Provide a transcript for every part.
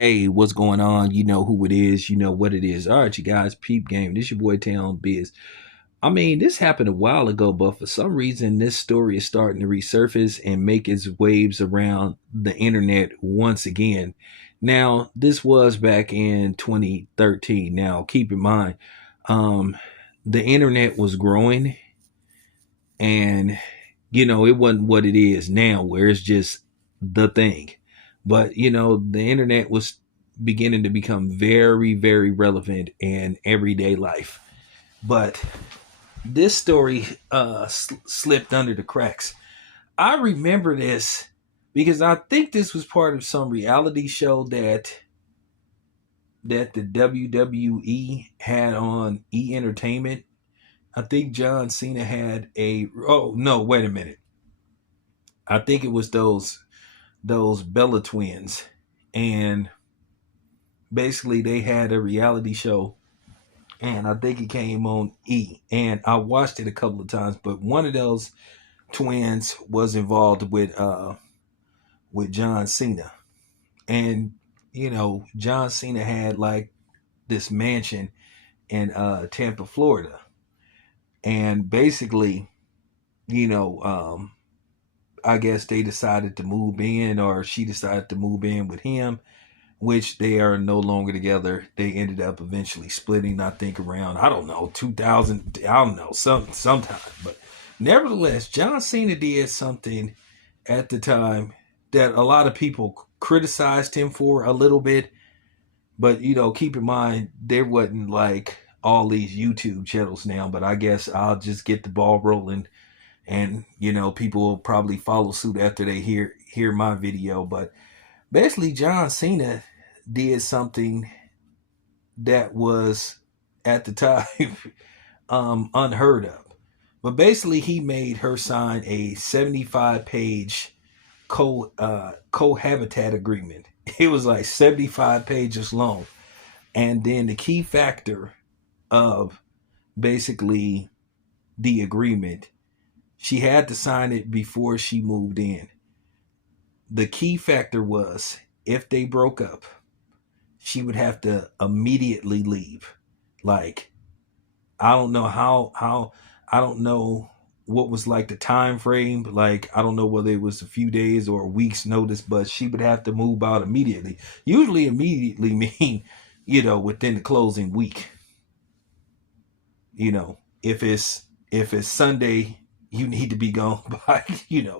Hey, what's going on? You know who it is. You know what it is. All right, you guys, peep game. This your boy Town Biz. I mean, this happened a while ago, but for some reason, this story is starting to resurface and make its waves around the internet once again. Now, this was back in 2013. Now, keep in mind, um, the internet was growing, and it wasn't what it is now, where it's just the thing. But the internet was beginning to become very, very relevant in everyday life. But this story slipped under the cracks. I remember this because I think this was part of some reality show that the WWE had on E Entertainment. I think John Cena had a. Oh no! Wait a minute. I think it was those Bella twins, and basically they had a reality show, and I think it came on E, and I watched it a couple of times. But one of those twins was involved with John Cena, and John Cena had like this mansion in Tampa, Florida, and basically, you know, um, I guess they decided to move in, or she decided to move in with him, which they are no longer together. They ended up eventually splitting, I think around, I don't know, 2000, I don't know, sometime. But nevertheless, John Cena did something at the time that a lot of people criticized him for a little bit. But, keep in mind, there wasn't like all these YouTube channels now, but I guess I'll just get the ball rolling, and people will probably follow suit after they hear my video. But basically, John Cena did something that was at the time unheard of. But basically, he made her sign a 75-page cohabitat agreement. It was like 75 pages long. And then the key factor of basically the agreement, she had to sign it before she moved in. The key factor was, if they broke up, she would have to immediately leave. Like, I don't know how I don't know what was like the time frame. Like, I don't know whether it was a few days or a week's notice, but she would have to move out immediately. Usually immediately mean, within the closing week. If it's Sunday, you need to be gone by,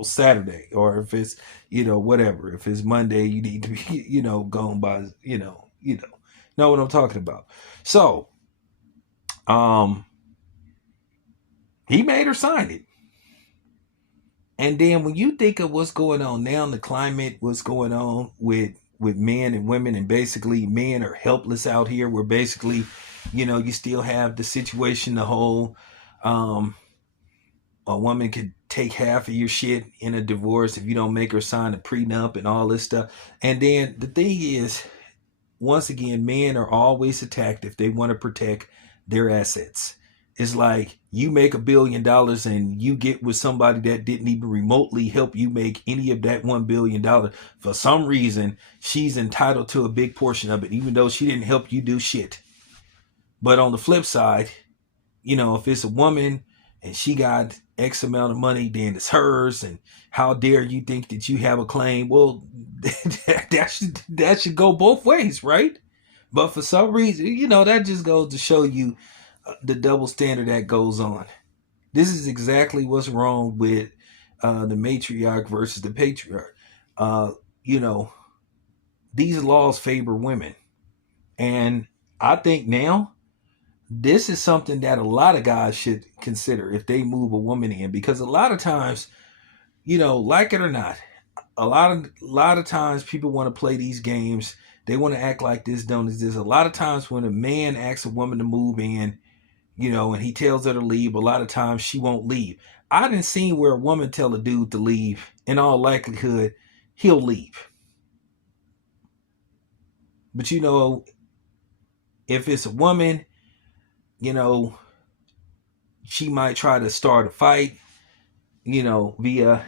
Saturday. Or if it's, whatever. If it's Monday, you need to be, gone by, know what I'm talking about. So, um, he made her sign it. And then when you think of what's going on now, the climate, what's going on with men and women, and basically men are helpless out here, where basically, you still have the situation, the whole, um, a woman could take half of your shit in a divorce if you don't make her sign a prenup and all this stuff. And then the thing is, once again, men are always attacked if they want to protect their assets. It's like you make $1 billion and you get with somebody that didn't even remotely help you make any of that $1 billion. For some reason, she's entitled to a big portion of it, even though she didn't help you do shit. But on the flip side, if it's a woman and she got X amount of money, then it's hers. And how dare you think that you have a claim? Well, that should go both ways, right? But for some reason, that just goes to show you the double standard that goes on. This is exactly what's wrong with the matriarch versus the patriarch. Uh, you know, these laws favor women. And I think now this is something that a lot of guys should consider if they move a woman in, because a lot of times, like it or not, a lot of times people want to play these games. They want to act like this, don't exist. A lot of times when a man asks a woman to move in, and he tells her to leave, a lot of times she won't leave. I didn't see where a woman tell a dude to leave. In all likelihood, he'll leave. But if it's a woman, you know, she might try to start a fight, via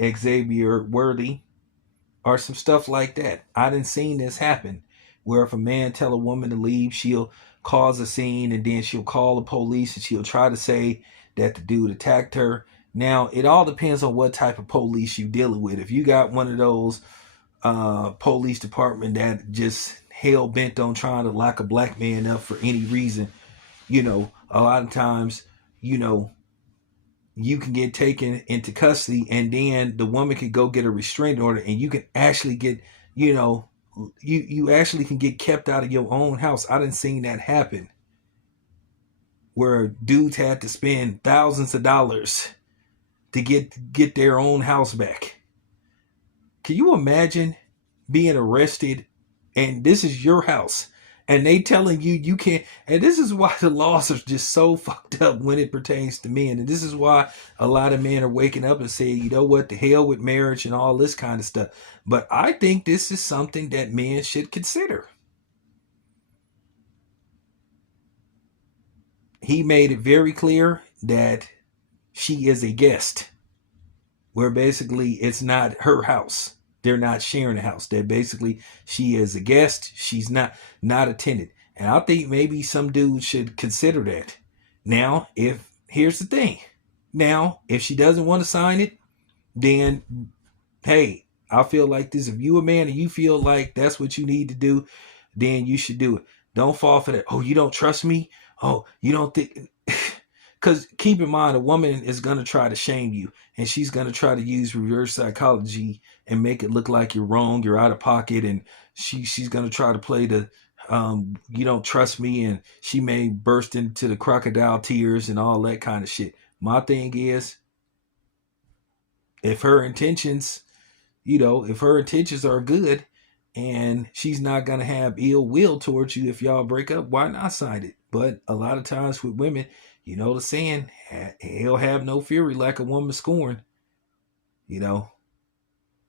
Xavier Worthy or some stuff like that. I didn't seen this happen. where if a man tell a woman to leave, she'll cause a scene and then she'll call the police and she'll try to say that the dude attacked her. Now, it all depends on what type of police you're dealing with. If you got one of those police department that just hell bent on trying to lock a black man up for any reason, a lot of times, you can get taken into custody and then the woman can go get a restraining order and you can actually get, you actually can get kept out of your own house. I done seen that happen where dudes had to spend thousands of dollars to get their own house back. Can you imagine being arrested and this is your house and they telling you can't? And this is why the laws are just so fucked up when it pertains to men. And this is why a lot of men are waking up and saying, you know what, the hell with marriage and all this kind of stuff. But I think this is something that men should consider. He made it very clear that she is a guest, where basically it's not her house. They're not sharing a house. That basically she is a guest. She's not a tenant. And I think maybe some dudes should consider that. Now, here's the thing. Now, if she doesn't want to sign it, then hey, I feel like this. If you a man and you feel like that's what you need to do, then you should do it. Don't fall for that. Oh, you don't trust me? Oh, you don't think? Because keep in mind, a woman is going to try to shame you and she's going to try to use reverse psychology and make it look like you're wrong, you're out of pocket. And she's going to try to play the, you don't trust me. And she may burst into the crocodile tears and all that kind of shit. My thing is, if her intentions are good and she's not going to have ill will towards you if y'all break up, why not sign it? But a lot of times with women, the saying, he'll have no fury like a woman scorned.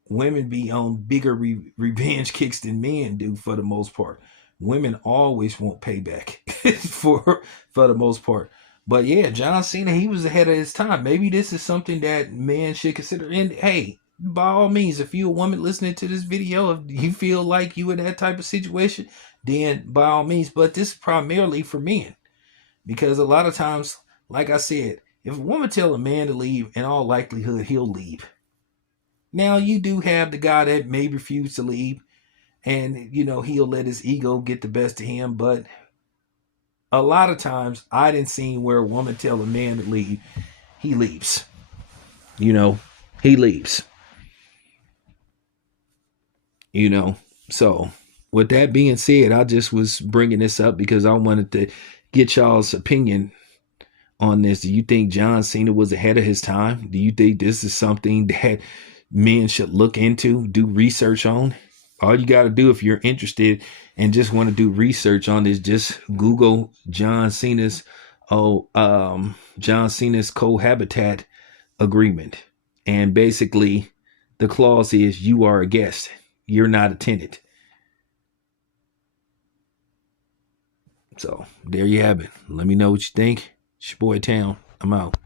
Women be on bigger revenge kicks than men do for the most part. Women always want payback for the most part. But yeah, John Cena, he was ahead of his time. Maybe this is something that men should consider. And hey, by all means, if you're a woman listening to this video, if you feel like you in that type of situation, then by all means. But this is primarily for men. Because a lot of times, like I said, if a woman tell a man to leave, in all likelihood, he'll leave. Now, you do have the guy that may refuse to leave, and, he'll let his ego get the best of him. But a lot of times, I didn't see where a woman tell a man to leave, he leaves. He leaves. So with that being said, I just was bringing this up because I wanted to get y'all's opinion on this. Do you think John Cena was ahead of his time? Do you think this is something that men should look into, do research on? All you got to do if you're interested and just want to do research on this, just Google John Cena's cohabitat agreement. And basically the clause is you are a guest. You're not a tenant. So there you have it. Let me know what you think. It's your boy Town. I'm out.